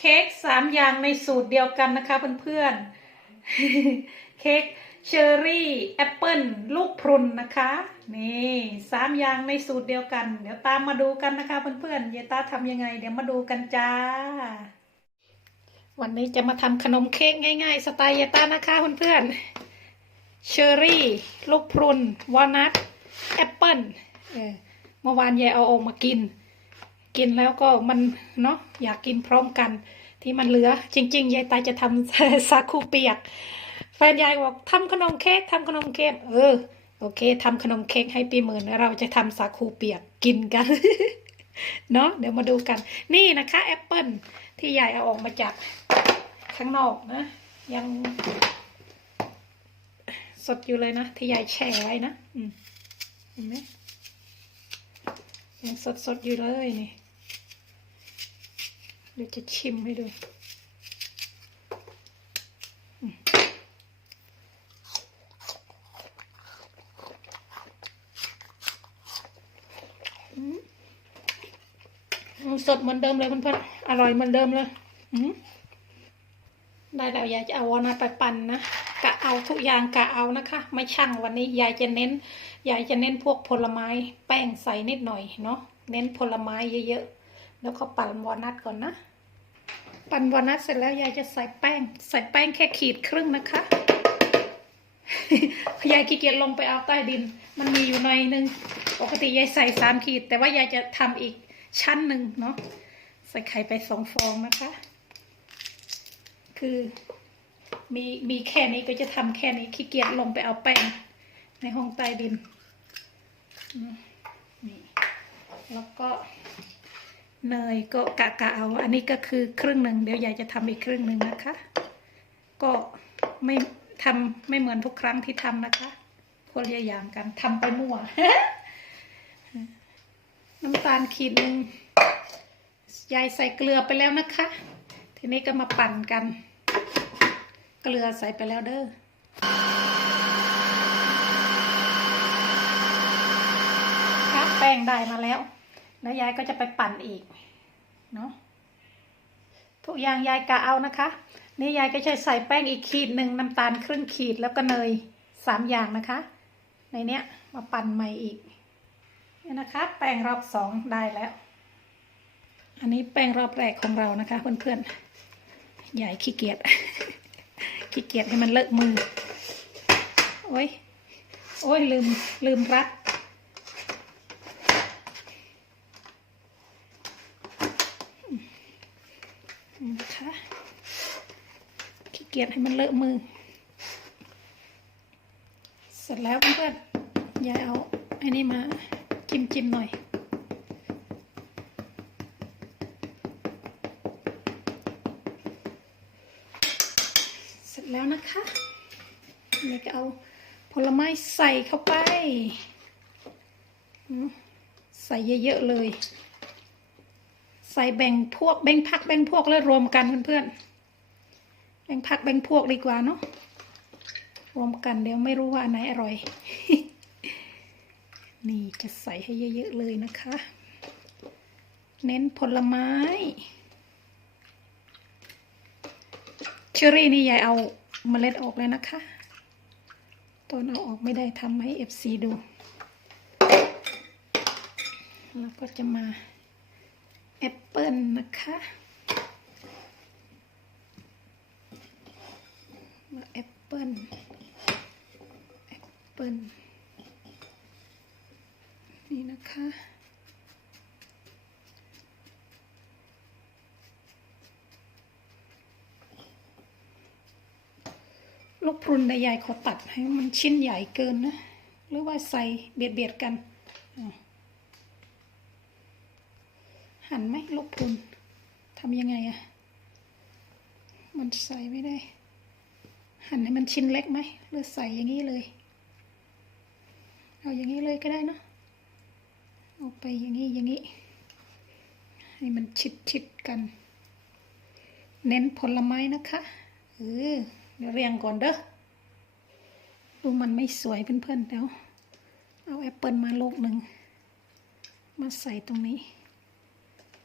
เค้กสามอย่างในสูตรเดียวกันนะคะเพื่อนๆ เค้กเชอร์รี่แอปเปิลลูกพรุนนะคะ นี่สามอย่างในสูตรเดียวกัน เดี๋ยวตามมาดูกันนะคะเพื่อนๆเยต้าทำยังไง เดี๋ยวมาดูกันจ้า วันนี้จะมาทำขนมเค้กง่ายๆ สไตล์เยต้านะคะเพื่อนๆเชอร์รี่ ลูกพรุนวอลนัทแอปเปิลเมื่อวานยายเอาออกมากิน กินแล้วก็มันเนาะอยากกินพร้อมกัน ที่มันเหลือ จริงๆยายตายจะทำสาคูเปียก แฟนยายบอกทำขนมเค้กทำขนมเค้กเออโอเคทำขนมเค้กให้ปีหมื่นแล้วเราจะทำสาคูเปียกกินกัน เนาะเดี๋ยวมาดูกัน นี่นะคะแอปเปิลที่ยายเอาออกมาจากข้างนอกนะ ยัง สดอยู่เลยนะ ที่ยายแช่ไว้นะเห็นไหมยังสดสดๆอยู่เลยนี่ เดี๋ยวจะชิมให้ดูสดเหมือนเดิมเลยเพื่อนๆอร่อยเหมือนเดิมเลยได้แล้วยายจะเอาวอนัทไปปั่นนะกะเอาทุกอย่างกะเอานะคะ ไม่ช่างวันนี้ยายจะเน้นยายจะเน้นพวกผลไม้แป้งใส่นิดหน่อยเนาะเน้นผลไม้เยอะๆแล้วก็ปั่นวอนัทก่อนนะ ปั่นวอนัทเสร็จแล้วยายจะใส่แป้ง ใส่แป้งแค่ขีดครึ่งนะคะยายขี้เกียจลงไปเอาใต้ดิน มันมีอยู่หน่อยนึงปกติยายใส่สามขีด แต่ว่ายายจะทำอีกชั้นหนึ่งเนาะใส่ไข่ไปสองฟองนะคะ คือมีมีแค่นี้ก็จะทำแค่นี้ขี้เกียจลงไปเอาแป้งในห้องใต้ดินนี่แล้วก็ เนยก็กะกะเอา อันนี้ก็คือครึ่งหนึ่งเดี๋ยวยายจะทำอีกครึ่งหนึ่งนะคะ ก็ไม่ทำไม่เหมือนทุกครั้งที่ทำนะคะคนละอย่างกันทำไปมั่วน้ำตาลขีดหนึ่งยายใส่เกลือไปแล้วนะคะ ทีนี้ก็มาปั่นกัน เกลือใส่ไปแล้วเด้อแป้งได้มาแล้ว แล้วยายก็จะไปปั่นอีกเนาะทุกอย่างยายกะเอานะคะ นี่ยายก็จะใส่แป้งอีกขีดหนึ่งน้ำตาลครึ่งขีดแล้วก็เนยสามอย่างนะคะ ในเนี้ยมาปั่นใหม่อีกเนี่ยนะคะ แป้งรอบสองได้แล้ว อันนี้แป้งรอบแรกของเรานะคะ เพื่อนๆยายขี้เกียจขี้เกียจให้มันเลอะมือ โอ้ยโอ้ยลืมลืมรัด นี่นะคะขี้ เกียจให้มันเลอะมือ เสร็จแล้วเพื่อนๆยายเอาอ้นี่มาจิ้มจิ้มๆหน่อย เสร็จแล้วนะคะนี่ก็เอาผลไม้ใส่เข้าไป ใส่เยอะๆเลย ใส่แบ่งพวกแบ่งพักแบ่งพวกแล้วรวมกันเพื่อนๆ บ่งพักแบ่งพวกดีกว่าเนาะรวมกันเดี๋ยวไม่รู้ว่าอันไหนอร่อย นี่จะใส่ให้เยอะๆเลยนะคะ เน้นผลไม้เชอรี่นี่ยายเอาเมล็ดออกแล้วนะคะ ตอนเอาออกไม่ได้ทำให้เอฟซีดู แล้วก็จะมาแอปเปิลนะคะ มาแอปเปิลแอปเปิลนี่นะคะลูกพรุนแต่ยายขอตัดให้มันชิ้นใหญ่เกินนะ หรือว่าใส่เบียดเบียดๆกัน หันไหมลูกพรุนทำยังไงอะมันใส่ไม่ได้ หั่นให้มันชิ้นเล็กไหมหรือใส่อย่างนี้เลย เอาอย่างนี้เลยก็ได้เนอะเอาไปอย่างนี้อย่างนี้ ให้มันชิดชิดๆกัน เน้นผลไม้นะคะเออเดี๋ยวเรียงก่อนเด้อดูมันไม่สวยเพื่อนๆเดี๋ยวเอาแอปเปิลมาลูกหนึ่งมาใส่ตรงนี้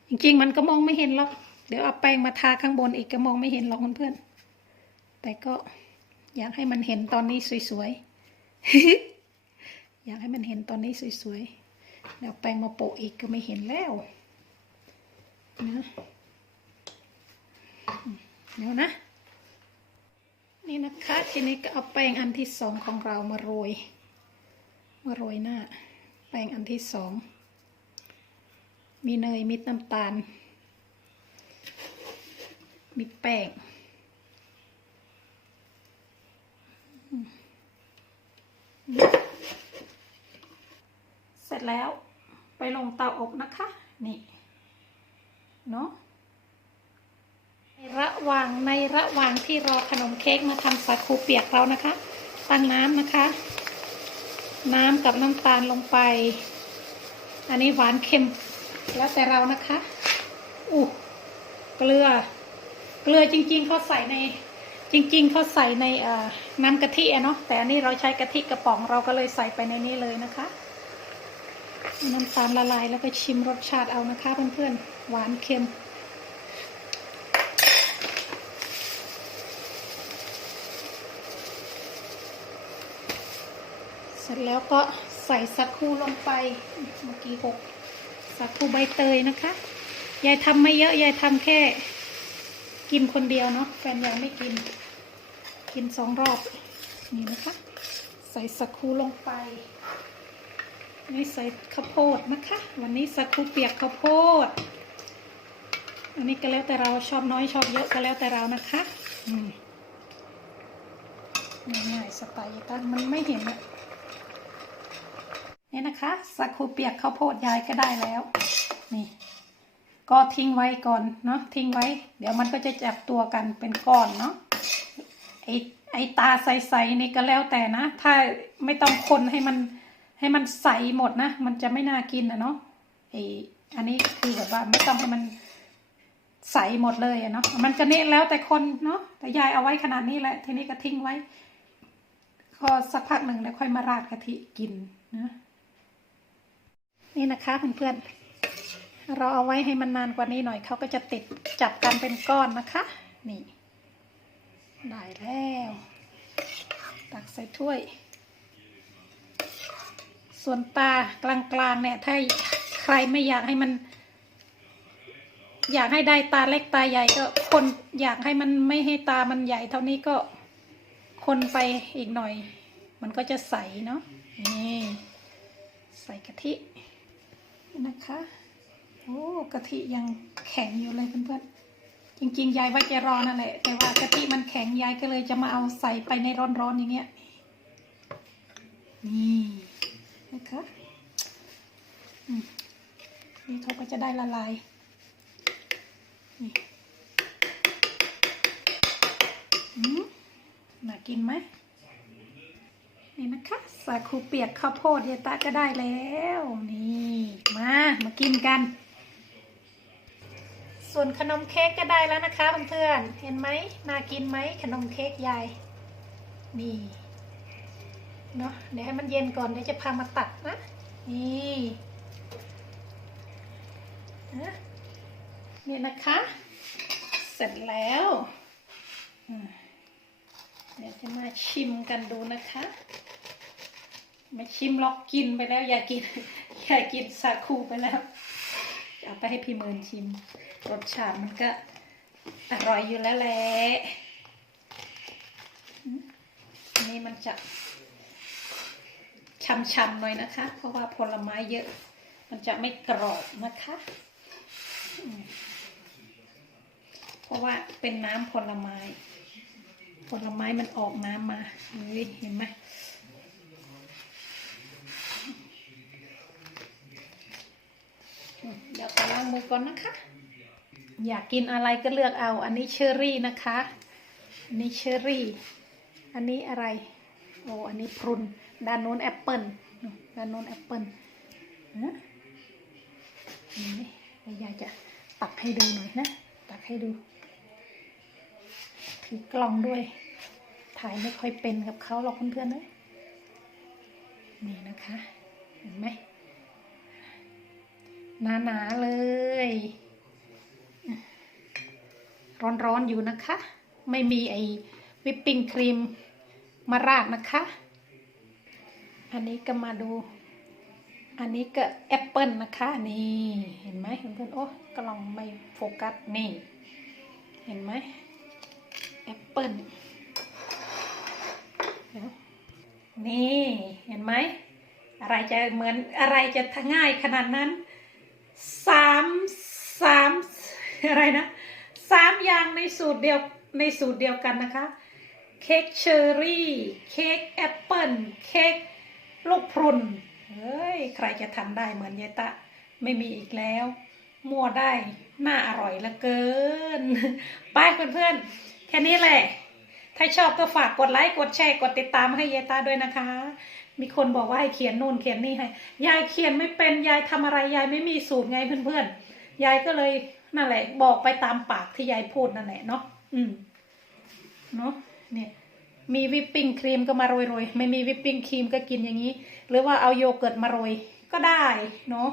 จริงๆมันก็มองไม่เห็นหรอก เดี๋ยวเอาแป้งมาทาข้างบนอีกก็มองไม่เห็นหรอกเพื่อนๆแต่ก็ อยากให้มันเห็นตอนนี้สวยๆ อยากให้มันเห็นตอนนี้สวยๆ แล้วแป้งมาโปะอีกก็ไม่เห็นแล้วนะเดี๋ยวนะ นี่นะคะ ทีนี้ก็เอาแป้งอันที่สองของเรามาโรย มาโรยหน้า แป้งอันที่สอง มีเนยมีน้ำตาล มีแป้งอืม เสร็จแล้วไปลงเตาอบนะคะ นี่ เนาะในระหว่างในระหว่างที่รอขนมเค้กมาทำสาคูเปียกเรานะคะ ตั้งน้ำนะคะ น้ำกับน้ำตาลลงไป อันนี้หวานเค็มแล้วแต่เรานะคะอู้เกลือ เกลือจริงๆเขาใส่ใน จริงๆเขาใส่ในน้ำกะทิเนาะแต่อันนี้เราใช้กะทิกระป๋องเราก็เลยใส่ไปในนี้เลยนะคะน้ำตาลละลายแล้วก็ชิมรสชาติเอานะคะเพื่อนๆหวานเค็มเสร็จแล้วก็ใส่สักคูลงไปเมื่อกี้หกสักคูใบเตยนะคะ ยายทำไม่เยอะ ยายทำแค่กินคนเดียวเนาะแฟนยังไม่กิน กินสองรอบ นี่นะคะ ใส่สักคูลงไป นี่ใส่ข้าวโพดนะคะ วันนี้สักคูเปียกข้าวโพด อันนี้ก็แล้วแต่เราชอบน้อยชอบเยอะก็แล้วแต่เรานะคะง่ายๆสไตล์ตั้งมันไม่เห็นอะนี่นะคะสักคูเปียกข้าวโพดยายก็ได้แล้ว นี่ก็ทิ้งไว้ก่อนเนาะทิ้งไว้ เดี๋ยวมันก็จะจับตัวกันเป็นก้อนเนาะ ไอไอตาใสๆนี่ก็แล้วแต่นะ ถ้าไม่ต้องคนให้มันให้มันใสหมดนะ มันจะไม่น่ากินนะเนาะไออันนี้คือแบบว่าไม่ต้องให้มันใสหมดเลยอะเนาะ มันก็นี่แล้วแต่คนเนาะ แต่ยายเอาไว้ขนาดนี้แหละ ทีนี้ก็ทิ้งไว้ก็สักพักหนึ่งแล้วค่อยมาราดกะทิกินนะนี่นะคะเพื่อนๆ เราเอาไว้ให้มันนานกว่านี้หน่อยเขาก็จะติดจับกันเป็นก้อนนะคะ นี่ ได้แล้ว ตักใส่ถ้วย ส่วนตากลางๆเนี่ย ถ้าใครไม่อยากให้มัน อยากให้ได้ตาเล็กตาใหญ่ก็คนอยากให้มันไม่ให้ตามันใหญ่เท่านี้ก็คนไปอีกหน่อย มันก็จะใสเนาะนี่ใส่กะทินะคะ โอ้กะทิยังแข็งอยู่เลยเพื่อนๆ จริงๆ ยายว่าจะรอนั่นแหละ แต่ว่ากะทิมันแข็งยายก็เลยจะมาเอาใส่ไปในร้อนๆอย่างเงี้ย นี่นะคะอืมนี่เขาก็จะได้ละลาย นี่อืมน่ากินไหมนี่นะคะ สาคูเปียกข้าวโพดเยตาก็ได้แล้ว นี่ มา มากินกัน ส่วนขนมเค้กก็ได้แล้วนะคะเพื่อนๆเห็นไหมน่ากินไหมขนมเค้กยายนี่เนาะเดี๋ยวให้มันเย็นก่อนเดี๋ยวจะพามาตัดนะนี่นะนี่นะคะ เสร็จแล้วเดี๋ยวจะมาชิมกันดูนะคะไม่ชิมหรอกกินไปแล้ว อยากกินอยากินสาคูไปแล้ว เอาไปให้พี่เมินชิม รสชาติมันก็อร่อยอยู่แล้วแหละนนี้มันจะช้ำๆหน่อยนะคะ เพราะว่าผลไม้เยอะ มันจะไม่กรอบนะคะ เพราะว่าเป็นน้ำผลไม้ ผลไม้มันออกน้ำมาเฮ้ยเห็นไหมอืมเดี๋ยวขอล้างมือก่อนนะคะ อยากกินอะไรก็เลือกเอา อันนี้เชอร์รี่นะคะ อันนี้เชอร์รี่ อันนี้อะไร โอ้ อันนี้พรุนด้านโน้นแอปเปิลด้านโน้นแอปเปิลนะนี่ยวยายจะตักให้ดูหน่อยนะ ตักให้ดู ถือกล้องด้วย ถ่ายไม่ค่อยเป็นกับเขาหรอกเพื่อนๆเลยนี่นะคะ เห็นไหมหนาๆเลย ร้อนๆอยู่นะคะ ไม่มีไอวิปปิ้งครีมมาราดนะคะ อันนี้ก็มาดู อันนี้ก็แอปเปิลนะคะนี่เห็นไหมเพื่อนๆโอ้กำลังไม่โฟกัสนี่ เห็นไหมแอปเปิลนี่เห็นไหมอะไรจะเหมือนอะไรจะง่ายขนาดนั้นสามสามอะไรนะามอย่างในสูตรเดียวในสูตรเดียวกันนะคะ เค้กเชอร์รี่ เค้กแอปเปิลเค้กลูกพรุนเฮ้ย ใครจะทำได้เหมือนยายตะ ไม่มีอีกแล้ว มั่วได้ น่าอร่อยเหลือเกิน ไปเพื่อนๆ แค่นี้แหละ ถ้าชอบก็ฝากกดไลค์ กดแชร์ กดติดตามให้ยายตาด้วยนะคะ มีคนบอกว่าให้เขียนนู่นเขียนนี่ให้ ยายเขียนไม่เป็น ยายทำอะไร ยายไม่มีสูตรไงเพื่อนๆ ยายก็เลยนั่นแหละ บอกไปตามปากที่ยายพูดนั่นแหละเนาะอืมเนาะเนี่ยมีวิปปิ้งครีมก็มาโรยๆ ไม่มีวิปปิ้งครีมก็กินอย่างนี้ หรือว่าเอาโยเกิร์ตมาโรยก็ได้เนาะ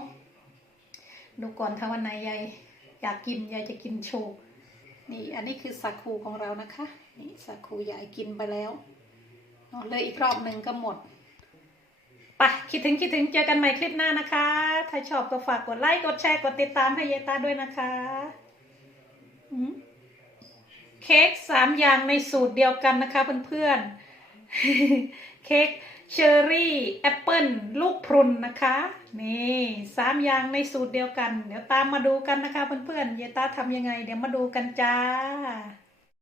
ดูก่อนถ้าวันไหนยายอยากกินยายจะกินโชว์นี่อันนี้คือสาคูของเรานะคะ นี่สาคูยายกินไปแล้วเนาะเลยอีกรอบหนึ่งก็หมด ไปคิดถึงคิดถึงเจอกันใหม่คลิปหน้านะคะ ถ้าชอบก็ฝากกดไลค์กดแชร์กดติดตามให้ยายตาด้วยนะคะเค้กสามอย่างในสูตรเดียวกันนะคะเพื่อนๆเค้กเชอร์รี่แอปเปิลลูกพรุนนะคะ นี่สามอย่างในสูตรเดียวกัน เดี๋ยวตามมาดูกันนะคะเพื่อนๆเยตาทำยังไง เดี๋ยวมาดูกันจ้า